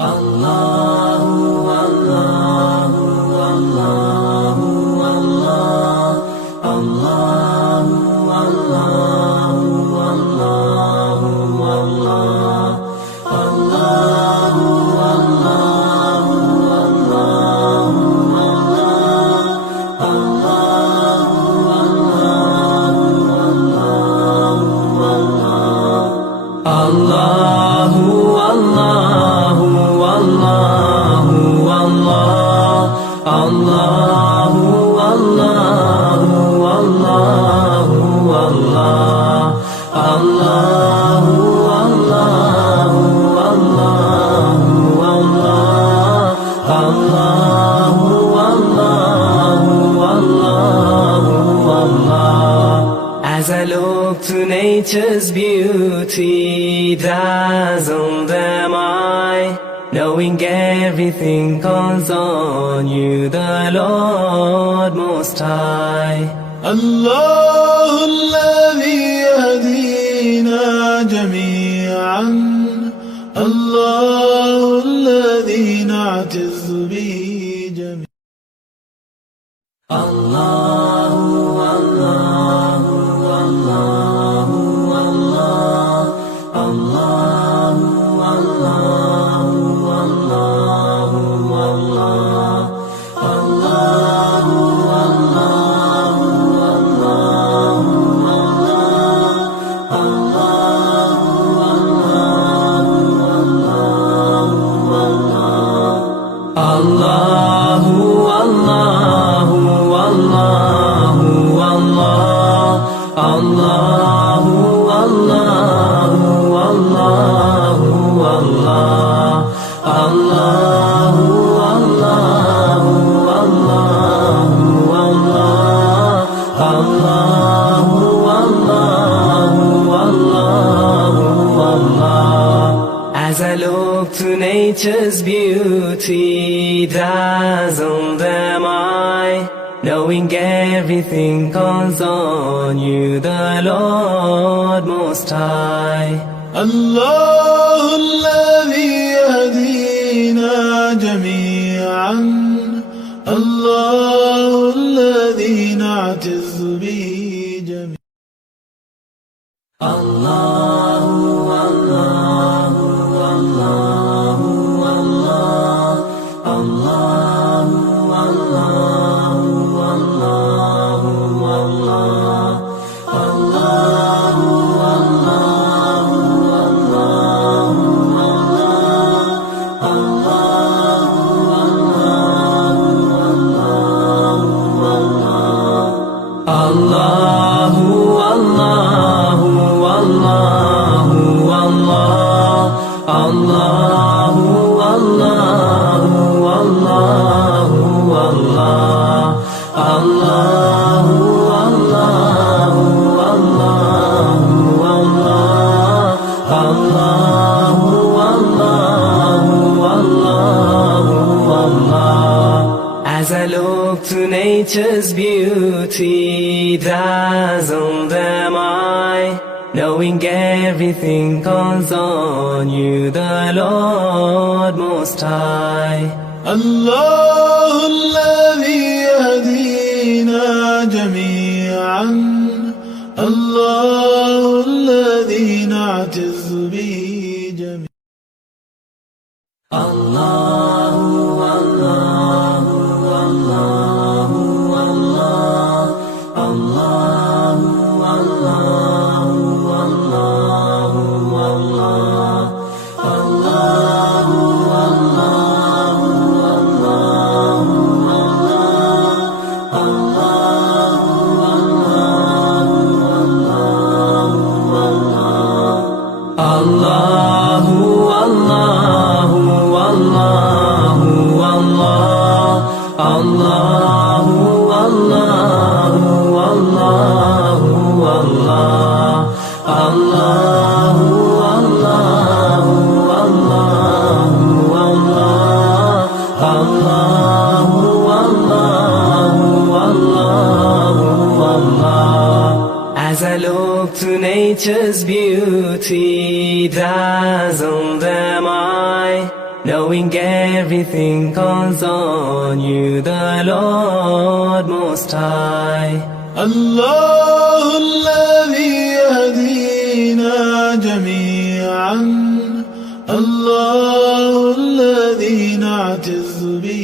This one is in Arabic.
الله الله الله الله الله الله الله الله الله As I look to nature's beauty, dazzled am I, knowing everything calls on you, the Lord Most High. الله الذي يهدينا جميعا، الله الذي نعتز به جميعا. الله الله الله الله الله الله الله الله As I look to nature's beauty, dazzled am I, knowing everything calls on you, the Lord Most High. الله الذي يهدينا جميعا، الله الذي نعتز به جميعا. الله الله الله الله الله الله الله الله As I look to nature's beauty, dazzled am I, knowing everything calls on you, the Lord Most High. الله الذي يهدينا جميعا، الله الذي نعتز به جميعا. الله الله الله الله الله الله الله الله الله الله الله knowing everything concerns you, the Lord Most High. الله الذي يهدينا جميعا، الله الذي نعتز به